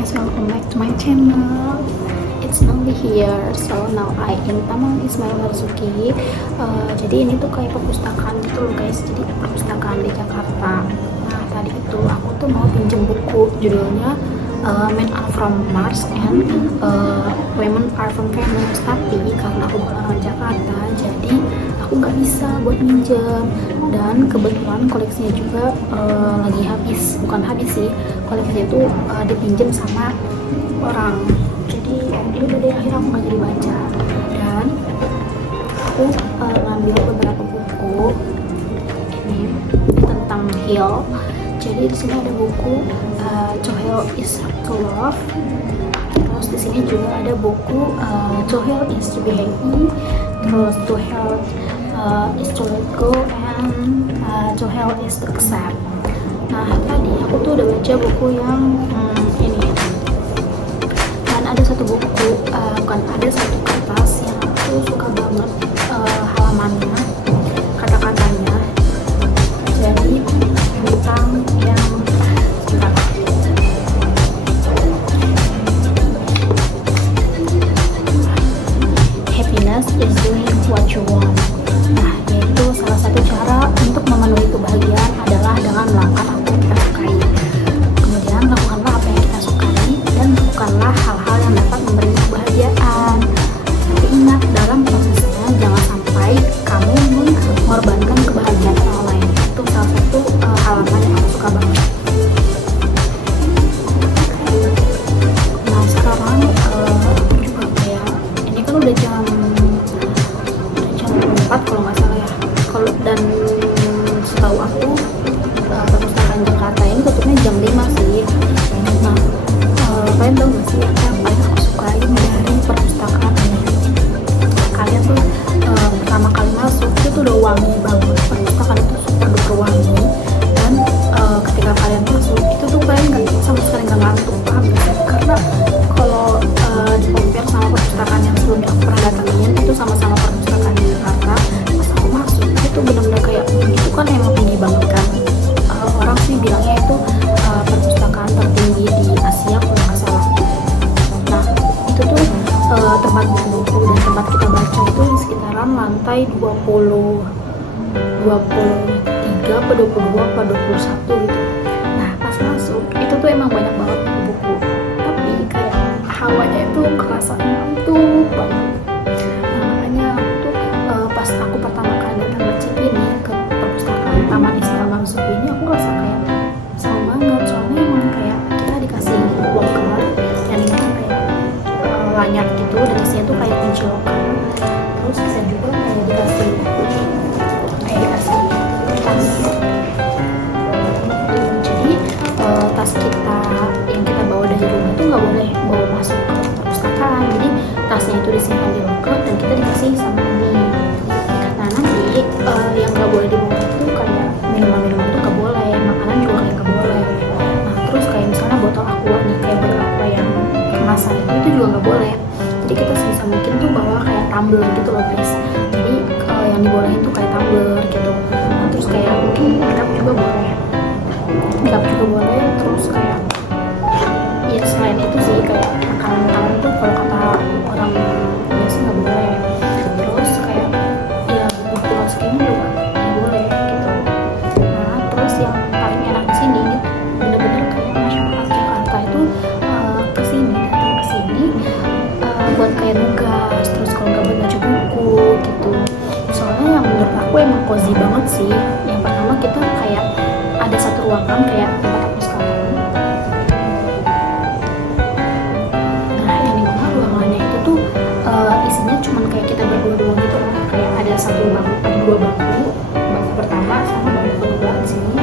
guys, welcome back to my channel. It's Novi here. So now I in Taman Ismail Marzuki. Jadi ini tuh kayak perpustakaan gitu loh guys. Jadi perpustakaan di Jakarta. Nah tadi itu aku tuh mau pinjem buku judulnya Men Are From Mars and Women Are From Venus. Tapi karena aku bukan orang Jakarta, jadi aku nggak bisa buat minjem. Dan kebetulan koleksinya juga lagi habis, bukan habis sih, koleksinya itu dipinjam sama orang. Jadi ya udah deh, akhirnya aku nggak jadi baca. Dan aku ngambil beberapa buku ini tentang Hill. Jadi di sini ada buku To Hell Is To Love. Terus di sini juga ada buku To Hell Is To Be Happy. Terus To Hell Is To Let Go, and To Hell Is To Accept. Nah tadi aku tuh udah baca buku yang ini. Dan ada satu buku, bukan, ada satu kertas yang aku suka banget halamannya, kata-katanya. Jadi tentang yang happiness is doing what you want. Nah, yaitu salah satu cara untuk memenuhi kebahagiaan adalah dengan melakukan apa yang kita sukai. Kemudian lakukanlah apa yang kita sukai dan lakukanlah hal-hal yang dapat memberi kebahagiaan. Tapi ingat, dalam prosesnya jangan sampai kamu mengorbankan kebahagiaan orang lain. Itu salah satu halaman yang aku suka banget. Nah sekarang aku juga kayak ini kan udah jam 4 kalau nggak salah ya. Dan setahu aku perpustakaan Jakarta ini tutupnya jam 5 sih. Nah kalian tahu nggak sih apa yang paling aku sukain dari perpustakaan ini? Kalian tuh pertama kali masuk itu tuh udah wangi banget. Perpustakaan itu super duper wangi. Dan ketika kalian masuk itu tuh kalian nggak sama sekali nggak ngantuk, paham nggak sih? Karena kalau di compare sama perpustakaan yang sebelumnya aku pernah datangin, itu sama-sama perpustakaan di Jakarta. Pas aku masuk itu benar-benar kayak itu kan emang tinggi banget kan. Orang sih bilangnya itu perpustakaan tertinggi di Asia kalau nggak salah. Nah itu tuh tempat buku dan tempat kita baca itu di sekitaran lantai 23 apa 22 apa 21 gitu. Nah pas masuk itu tuh emang banyak banget buku, tapi kayak hawanya itu kerasa ngantuk banget. Nah makanya aku tuh pas aku pertama kali datang ke Cikini, ke perpustakaan Taman Ismail Marzuki ini, aku ngerasa kayak senang banget. Soalnya emang kayak kita dikasih loker yang dimana kayak lanyard gitu, dan isinya tuh kayak kunci loker. Terus bisa juga kayak dikasih tas. Jadi tas kita yang kita bawa dari rumah tuh nggak boleh bawa masuk ke perpustakaan. Jadi tasnya itu disimpan di loker dan kita dikasih sama ini. Nah nanti yang nggak boleh dibawa itu kayak minuman-minuman tuh nggak boleh, makanan juga kayak nggak boleh. Nah terus kayak misalnya botol aqua nih, kayak botol aqua yang kemasan itu juga nggak boleh. Jadi kita sebisa mungkin tuh bawa kayak tumbler gitu loh guys. Jadi yang dibolehin tuh kayak tumbler gitu. Nah terus kayak mungkin cup juga boleh, cup juga boleh. Terus kayak ya selain itu sih kayak makanan tuh kalau kata orang biasa nggak boleh. Terus kayak ya buku skin juga ya boleh gitu. Nah terus yang paling enak di sini bener-bener kayak masyarakat Jakarta itu kesini, datang kesini buat kayak nugas, terus kalau nggak buat baca buku gitu. Soalnya yang menurut aku emang cozy banget sih. Yang pertama kita kayak ada satu ruangan kayak tempat aku sekarang. Nah yang dimana ruangannya itu tuh isinya cuman kayak kita berdua doang gitu lah. Kayak ada satu bangku, ada dua bangku, bangku pertama sama bangku kedua di sini.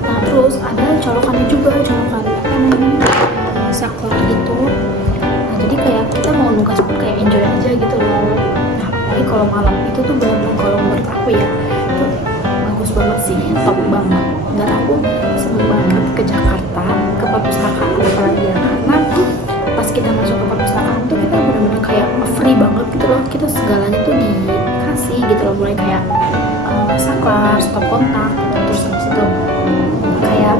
Nah terus ada colokannya juga, colokan apa namanya, saklar gitu. Nah jadi kayak kita mau nugas pun kayak enjoy aja gitu loh. Nah apalagi kalau malam itu tuh benar-benar, kalau menurut aku ya itu bagus banget sih, top banget. Dan aku seneng banget ke Jakarta, ke perpustakaan apalagi ya, karena pas kita masuk ke perpustakaan tuh kita benar-benar kayak free banget gitu loh. Kita segalanya tuh dikasih gitu loh, mulai kayak saklar, stop kontak gitu. Terus habis itu kayak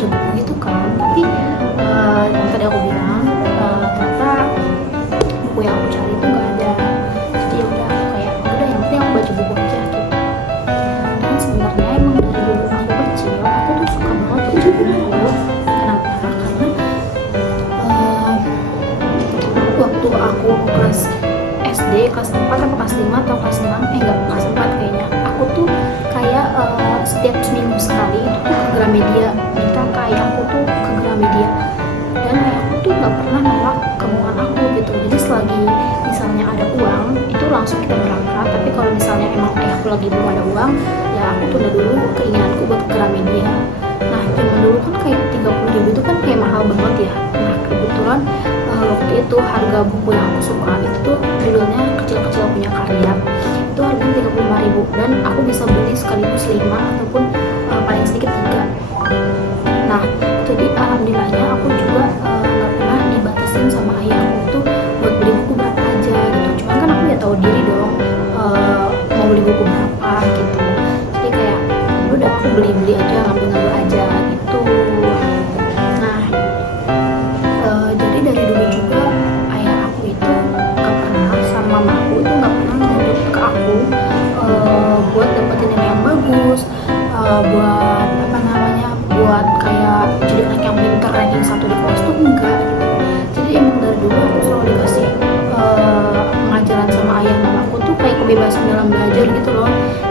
baca buku gitu kan, tapi yang tadi aku bilang ternyata buku yang aku cari itu nggak ada. Jadi ya udah aku kayak udah yang penting aku baca buku aja gitu. Dan sebenarnya emang dari dulu aku kecil aku tuh suka banget baca buku. Kenapa? Karena waktu aku kelas SD kelas 4 atau kelas 5 atau kelas 6 enggak kelas 4 kayaknya, aku tuh kayak setiap seminggu sekali itu tuh ke Gramedia, minta ke ayahku tuh ke Gramedia, dan ayahku tuh nggak pernah nolak kemauan aku gitu. Jadi selagi misalnya ada uang itu langsung kita berangkat, tapi kalau misalnya emang ayahku lagi belum ada uang ya aku tunda dulu keinginanku buat ke Gramedia. Nah zaman dulu kan kayak 30.000 itu kan kayak mahal banget ya. Nah kebetulan waktu itu harga buku yang aku suka itu tuh judulnya Kecil-Kecil Punya Karya, itu harganya 35.000 dan aku bisa beli sekaligus 5 ataupun paling sedikit 3. Nah jadi alhamdulillahnya aku juga nggak pernah dibatasin sama ayahku tuh buat beli buku berapa aja gitu. Cuman kan aku ya tahu diri dong mau beli buku berapa gitu, jadi kayak ya udah aku beli aja, ngambil aja gitu. Nah jadi dari dulu juga ayah aku itu gak pernah sama mama aku itu gak pernah menuntut ke aku buat dapetin nilai yang bagus, buat apa namanya, buat kayak jadi anak yang pintar ranking 1 di kelas tuh enggak gitu. Jadi emang dari dulu aku selalu dikasih pengajaran sama ayah mama aku tuh kayak kebebasan dalam belajar gitu loh.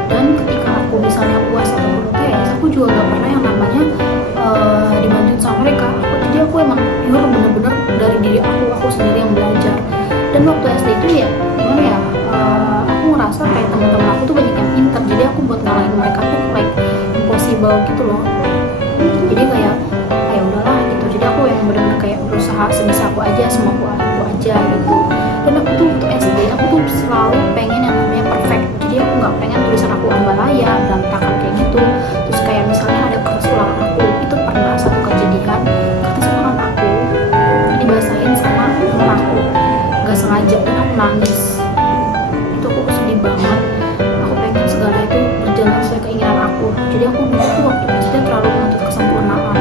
Dan ketika aku misalnya UAS atau UTS aku juga gak pernah yang namanya dibantuin sama mereka. Jadi aku emang pure bener-bener dari diri aku sendiri yang belajar. Dan waktu SD itu ya gimana ya, aku ngerasa kayak teman-teman aku tuh banyak yang pintar, jadi aku buat ngalahin mereka tuh like impossible gitu loh. Jadi kayak ya udahlah gitu, jadi aku yang benar-benar kayak berusaha sebisa aku aja, semampu aku aja gitu. Dan aku tuh waktu SD aku tuh selalu pengen yang namanya perfect, jadi aku nggak pengen tulisan aku ambalaya berantakan kayak gitu. Terus kayak misalnya ada kertas ulangan aku, itu pernah satu kejadian kertas ulangan aku dibasahin sama temen aku nggak sengaja dan aku nangis. Itu aku sedih banget, aku pengen segala itu berjalan sesuai keinginan aku. Jadi aku dulu tuh waktu SD terlalu menuntut kesempurnaan,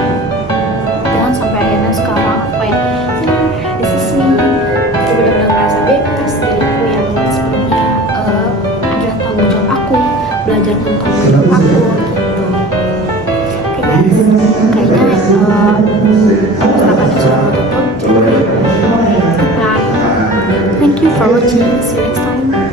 dan sampai akhirnya sekarang apa ya, this is me, aku benar-benar merasa bebas dari aku yang sebelumnya adalah tanggung jawab aku, belajar tentang tanggung jawab aku gitu. Oke guys, kayaknya percakapannya sudah mau tutup. Nah, thank you for watching, see you next time.